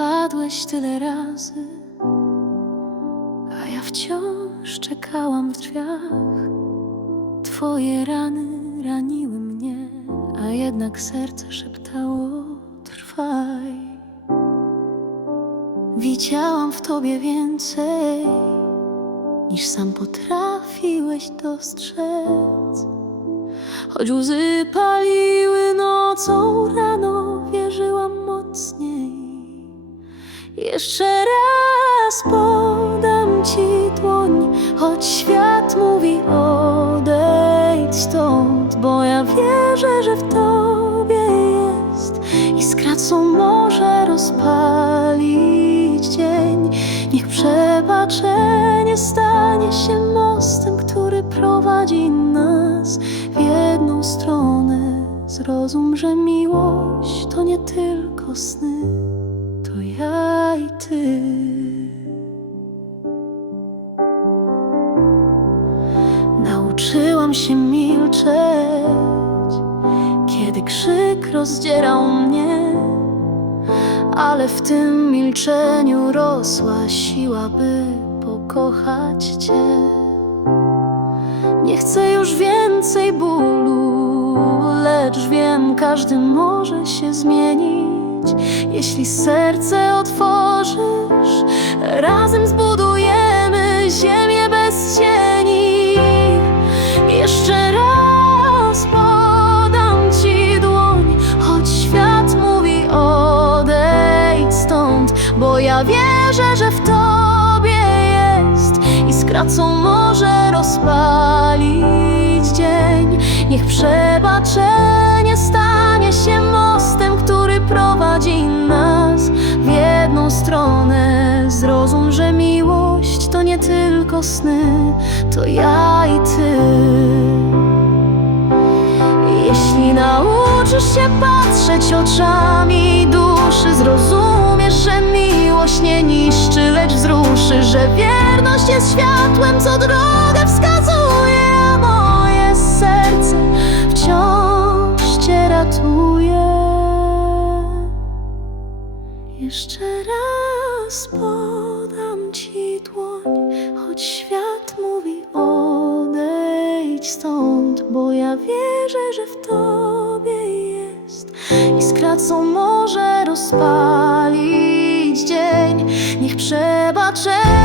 odpadłeś tyle razy, a ja wciąż czekałam w drzwiach. Twoje rany raniły mnie, a jednak serce szeptało: Trwaj. Widziałam w tobie więcej niż sam potrafiłeś dostrzec. Choć łzy paliły nocą rano, wierzyłam mocniej. Jeszcze raz podam ci dłoń, choć świat mówi odejdź stąd, bo ja wierzę, że w tobie jest iskra, co może rozpalić dzień. Niech przebaczenie stanie się mostem, który prowadzi nas w jedną stronę. Zrozum, że miłość to nie tylko sny, to ja ty. Nauczyłam się milczeć, kiedy krzyk rozdzierał mnie, ale w tym milczeniu rosła siła, by pokochać Cię. Nie chcę już więcej bólu, lecz wiem, każdy może się zmienić. Jeśli serce otworzysz, razem zbudujemy ziemię bez cieni. Jeszcze raz podam ci dłoń, choć świat mówi odejdź stąd, bo ja wierzę, że w tobie jest iskra, co może rozpalić dzień. Niech przebaczenie tylko sny, to ja i ty. Jeśli nauczysz się patrzeć oczami duszy, zrozumiesz, że miłość nie niszczy, lecz wzruszy, że wierność jest światłem, co drogę wskazuje, a moje serce wciąż cię ratuje. Jeszcze raz podam co może rozpalić dzień. Niech przebaczenie